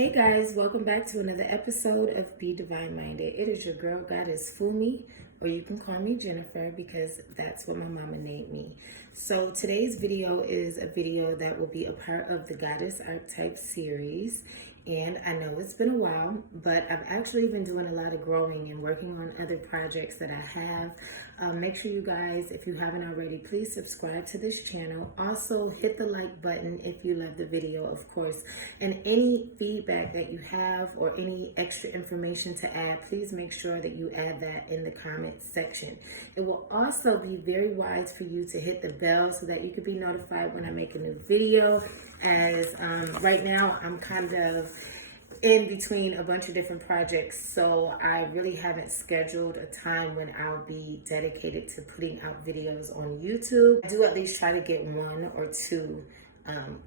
Hey guys, welcome back to another episode of Be Divine Minded. It is your girl Goddess Fumi, or you can call me Jennifer because that's what my mama named me. So today's video is a video that will be a part of the Goddess Archetype series. And I know it's been a while, but I've actually been doing a lot of growing and working on other projects that I have. Make sure you guys, if you haven't already, please subscribe to this channel. Also, hit the like button if you love the video, of course. And any feedback that you have or any extra information to add, please make sure that you add that in the comment section. It will also be very wise for you to hit the bell so that you can be notified when I make a new video. As right now, I'm kind of in between a bunch of different projects, so I really haven't scheduled a time when I'll be dedicated to putting out videos on YouTube. I do at least try to get one or two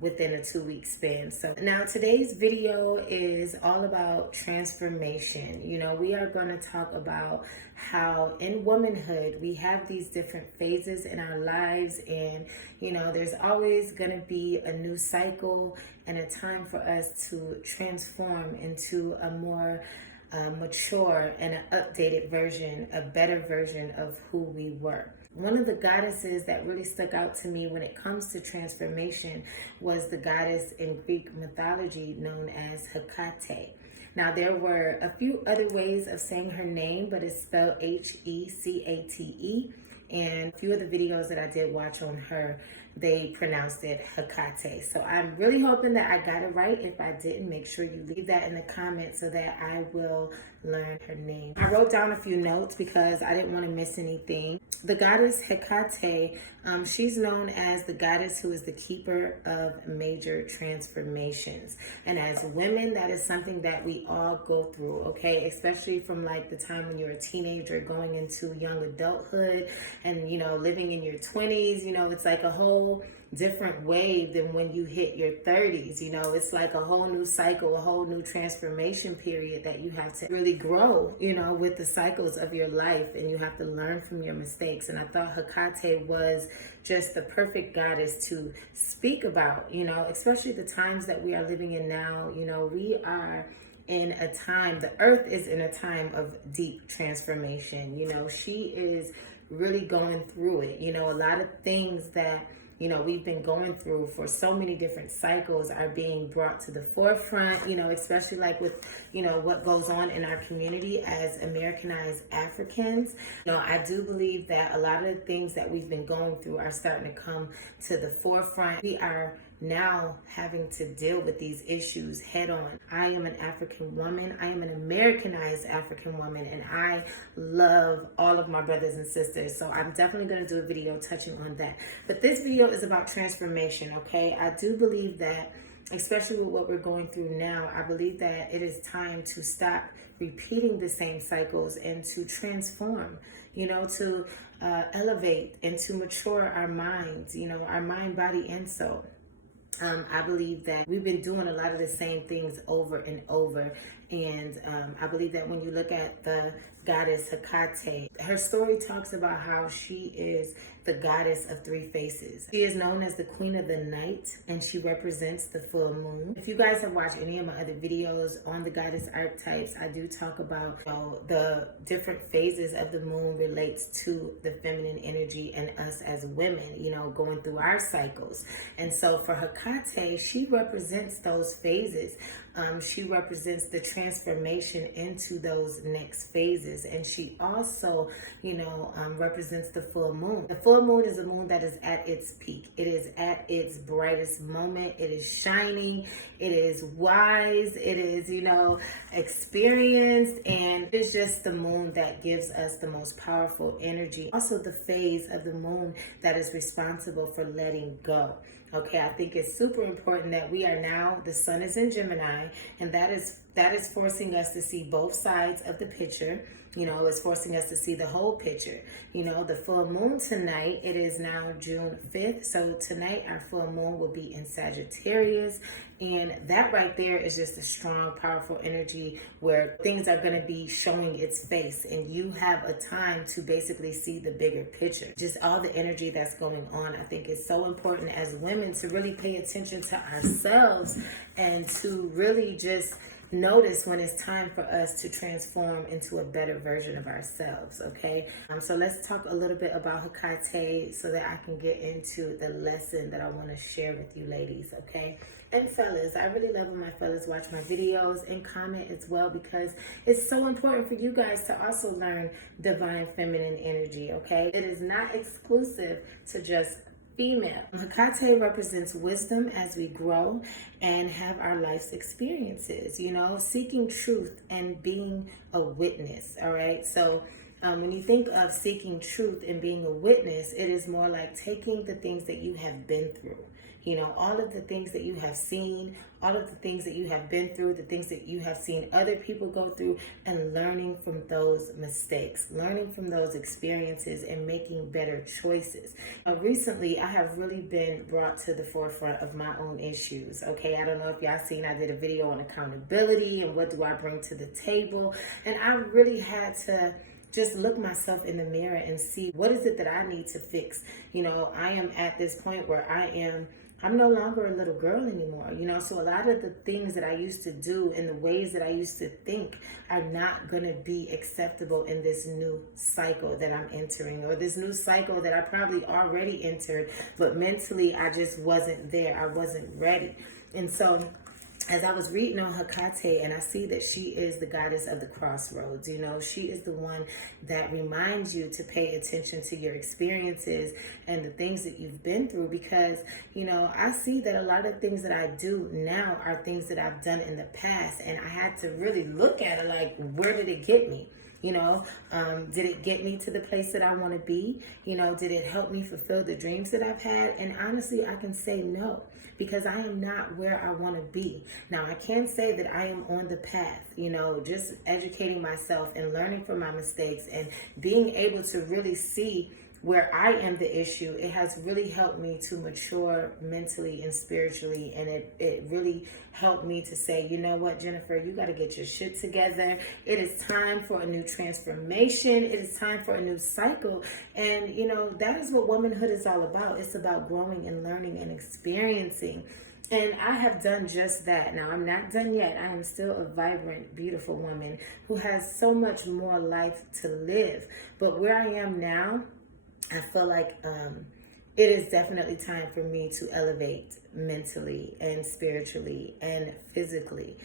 within a 2-week span. So now today's video is all about transformation. You know, we are going to talk about how in womanhood we have these different phases in our lives, and you know, there's always going to be a new cycle and a time for us to transform into a more mature and an updated version, a better version of who we were. One of the goddesses that really stuck out to me when it comes to transformation was the goddess in Greek mythology known as Hecate. Now, there were a few other ways of saying her name, but it's spelled Hecate. And a few of the videos that I did watch on her, they pronounced it Hecate. So I'm really hoping that I got it right. If I didn't, make sure you leave that in the comments so that I will learn her name. I wrote down a few notes because I didn't want to miss anything. The goddess Hecate, she's known as the goddess who is the keeper of major transformations. And as women, that is something that we all go through, okay? Especially from like the time when you're a teenager going into young adulthood and, you know, living in your 20s, you know, it's like a whole different wave than when you hit your 30s. You know, it's like a whole new cycle, a whole new transformation period that you have to really grow, you know, with the cycles of your life, and you have to learn from your mistakes. And I thought Hecate was just the perfect goddess to speak about, you know, especially the times that we are living in now. You know, we are in a time, the earth is in a time of deep transformation. You know, she is really going through it. You know, a lot of things that, you know, we've been going through for so many different cycles are being brought to the forefront, you know, especially like with, you know, what goes on in our community as Americanized Africans. You know, I do believe that a lot of the things that we've been going through are starting to come to the forefront. We are now having to deal with these issues head on. I am an African woman. I am an Americanized African woman, and I love all of my brothers and sisters. So I'm definitely going to do a video touching on that. But this video is about transformation, okay? I do believe that, especially with what we're going through now, I believe that it is time to stop repeating the same cycles and to transform, you know, to elevate and to mature our minds, you know, our mind, body, and soul. I believe that we've been doing a lot of the same things over and over. And I believe that when you look at the goddess Hecate, her story talks about how she is the goddess of 3 faces. She is known as the queen of the night, and she represents the full moon. If you guys have watched any of my other videos on the goddess archetypes, I do talk about, you know, the different phases of the moon relates to the feminine energy and us as women, you know, going through our cycles. And so for Hecate, she represents those phases. She represents the transformation into those next phases. And she also, you know, represents the full moon. The full moon is a moon that is at its peak. It is at its brightest moment. It is shining. It is wise. It is, you know, experienced. And it's just the moon that gives us the most powerful energy. Also the phase of the moon that is responsible for letting go. Okay, I think it's super important that we are now, the sun is in Gemini, and that is forcing us to see both sides of the picture. It's forcing us to see the whole picture. The full moon tonight, it is now June 5th. So tonight our full moon will be in Sagittarius. And that right there is just a strong, powerful energy where things are going to be showing its face. And you have a time to basically see the bigger picture. Just all the energy that's going on. I think it's so important as women to really pay attention to ourselves and to really just notice when it's time for us to transform into a better version of ourselves, okay? So let's talk a little bit about Hecate so that I can get into the lesson that I want to share with you ladies, okay? And fellas, I really love when my fellas watch my videos and comment as well, because it's so important for you guys to also learn divine feminine energy, okay? It is not exclusive to just female. Hecate represents wisdom as we grow and have our life's experiences, seeking truth and being a witness, all right? So when you think of seeking truth and being a witness, it is more like taking the things that you have been through, all of the things that you have seen, all of the things that you have been through, the things that you have seen other people go through, and learning from those mistakes, learning from those experiences and making better choices. Recently, I have really been brought to the forefront of my own issues, okay? I don't know if y'all seen, I did a video on accountability and what do I bring to the table, and I really had to just look myself in the mirror and see what is it that I need to fix. I am at this point where I'm no longer a little girl anymore, so a lot of the things that I used to do and the ways that I used to think are not going to be acceptable in this new cycle that I'm entering, or this new cycle that I probably already entered, but mentally I just wasn't there. I wasn't ready. And so as I was reading on Hecate, and I see that she is the goddess of the crossroads, she is the one that reminds you to pay attention to your experiences and the things that you've been through, because, I see that a lot of things that I do now are things that I've done in the past, and I had to really look at it like, where did it get me? Did it get me to the place that I want to be? Did it help me fulfill the dreams that I've had? And honestly, I can say no, because I am not where I want to be. Now, I can say that I am on the path, just educating myself and learning from my mistakes and being able to really see where I am the issue. It has really helped me to mature mentally and spiritually, and it really helped me to say, you know what, Jennifer, you got to get your shit together. It is time for a new transformation. It is time for a new cycle. And, that is what womanhood is all about. It's about growing and learning and experiencing. And I have done just that. Now, I'm not done yet. I am still a vibrant, beautiful woman who has so much more life to live. But where I am now, I feel like it is definitely time for me to elevate mentally and spiritually and physically.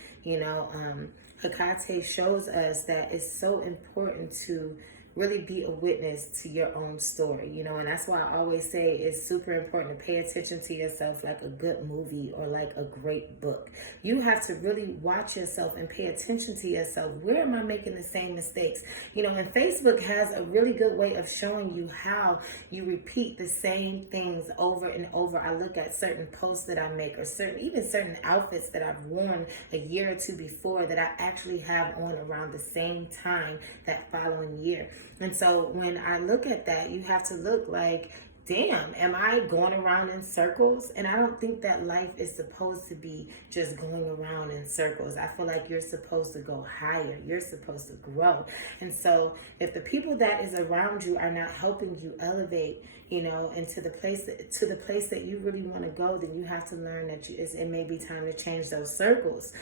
Hecate shows us that it's so important to really be a witness to your own story, and that's why I always say it's super important to pay attention to yourself like a good movie or like a great book. You have to really watch yourself and pay attention to yourself. Where am I making the same mistakes? And Facebook has a really good way of showing you how you repeat the same things over and over. I look at certain posts that I make, or certain outfits that I've worn a year or two before that I actually have on around the same time that following year. And so when I look at that, you have to look like, damn, am I going around in circles? And I don't think that life is supposed to be just going around in circles. I feel like you're supposed to go higher. You're supposed to grow. And so if the people that is around you are not helping you elevate, and to the place that you really want to go, then you have to learn that it may be time to change those circles.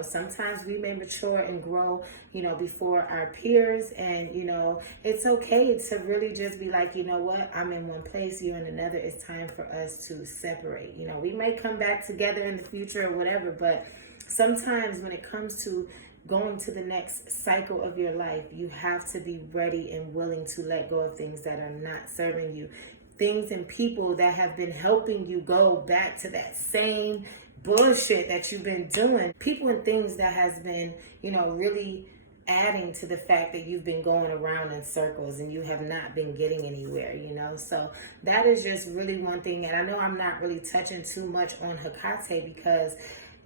Sometimes we may mature and grow, before our peers, and it's okay to really just be like, you know what, I'm in one place, you in another. It's time for us to separate. We may come back together in the future or whatever, but sometimes when it comes to going to the next cycle of your life, you have to be ready and willing to let go of things that are not serving you. Things and people that have been helping you go back to that same bullshit that you've been doing. People and things that has been, really adding to the fact that you've been going around in circles and you have not been getting anywhere, So that is just really one thing. And I know I'm not really touching too much on Hecate because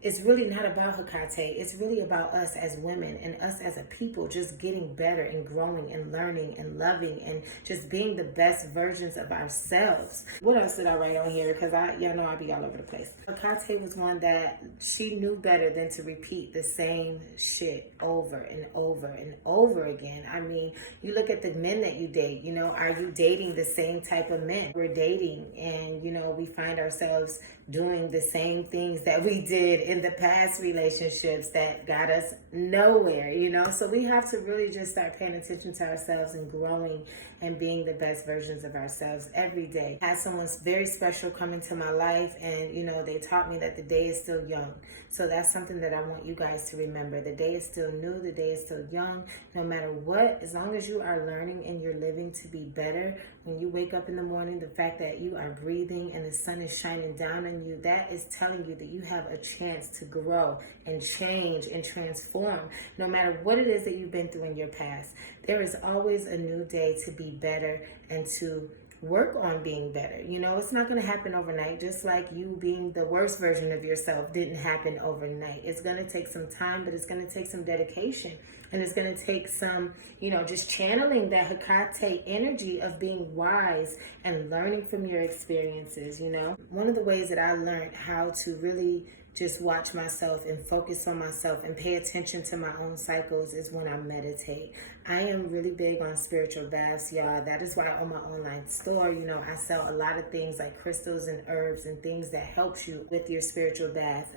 it's really not about Hecate. It's really about us as women and us as a people just getting better and growing and learning and loving and just being the best versions of ourselves. What else did I write on here? Because y'all know I be all over the place. Hecate was one that she knew better than to repeat the same shit over and over and over again. I mean, you look at the men that you date, you know, are you dating the same type of men? We're dating and, you know, we find ourselves doing the same things that we did in the past relationships that got us nowhere, you know? So we have to really just start paying attention to ourselves and growing and being the best versions of ourselves every day. I had someone very special come into my life and, you know, they taught me that the day is still young. So that's something that I want you guys to remember. The day is still new. The day is still young. No matter what, as long as you are learning and you're living to be better, when you wake up in the morning, the fact that you are breathing and the sun is shining down on you, that is telling you that you have a chance to grow and change and transform. No matter what it is that you've been through in your past, there is always a new day to be better and to work on being better. You know, it's not going to happen overnight, just like you being the worst version of yourself didn't happen overnight. It's going to take some time, but it's going to take some dedication. And it's going to take some, you know, just channeling that Hecate energy of being wise and learning from your experiences, you know. One of the ways that I learned how to really just watch myself and focus on myself and pay attention to my own cycles is when I meditate. I am really big on spiritual baths, y'all. That is why on my online store, you know, I sell a lot of things like crystals and herbs and things that helps you with your spiritual bath.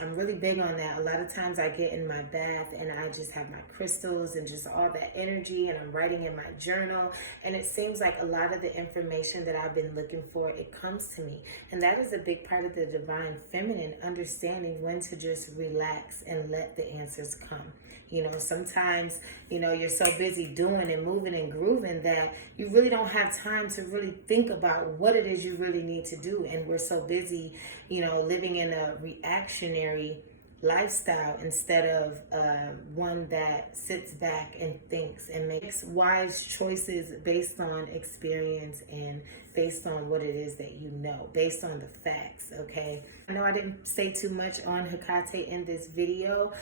I'm really big on that. A lot of times I get in my bath and I just have my crystals and just all that energy and I'm writing in my journal. And it seems like a lot of the information that I've been looking for, it comes to me. And that is a big part of the divine feminine, understanding when to just relax and let the answers come. You know, sometimes, you know, you're so busy doing and moving and grooving that you really don't have time to really think about what it is you really need to do. And we're so busy, you know, living in a reactionary lifestyle instead of one that sits back and thinks and makes wise choices based on experience and based on what it is that you know, based on the facts, okay? I know I didn't say too much on Hecate in this video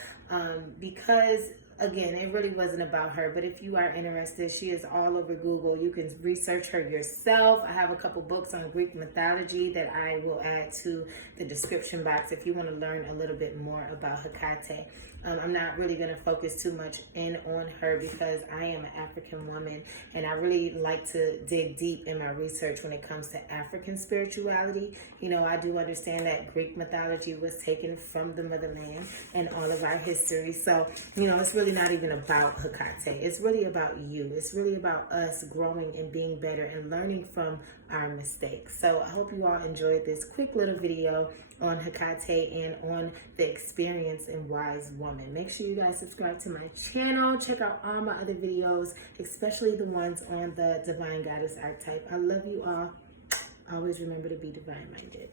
because again, it really wasn't about her, but if you are interested, she is all over Google. You can research her yourself. I have a couple books on Greek mythology that I will add to the description box if you want to learn a little bit more about Hecate. I'm not really going to focus too much in on her because I am an African woman and I really like to dig deep in my research when it comes to African spirituality. You know, I do understand that Greek mythology was taken from the motherland and all of our history. So, you know, it's really not even about Hecate. It's really about you. It's really about us growing and being better and learning from our mistakes. So I hope you all enjoyed this quick little video on Hecate and on the experience in Wise Woman. Make sure you guys subscribe to my channel. Check out all my other videos, especially the ones on the Divine Goddess archetype. I love you all. Always remember to be divine minded.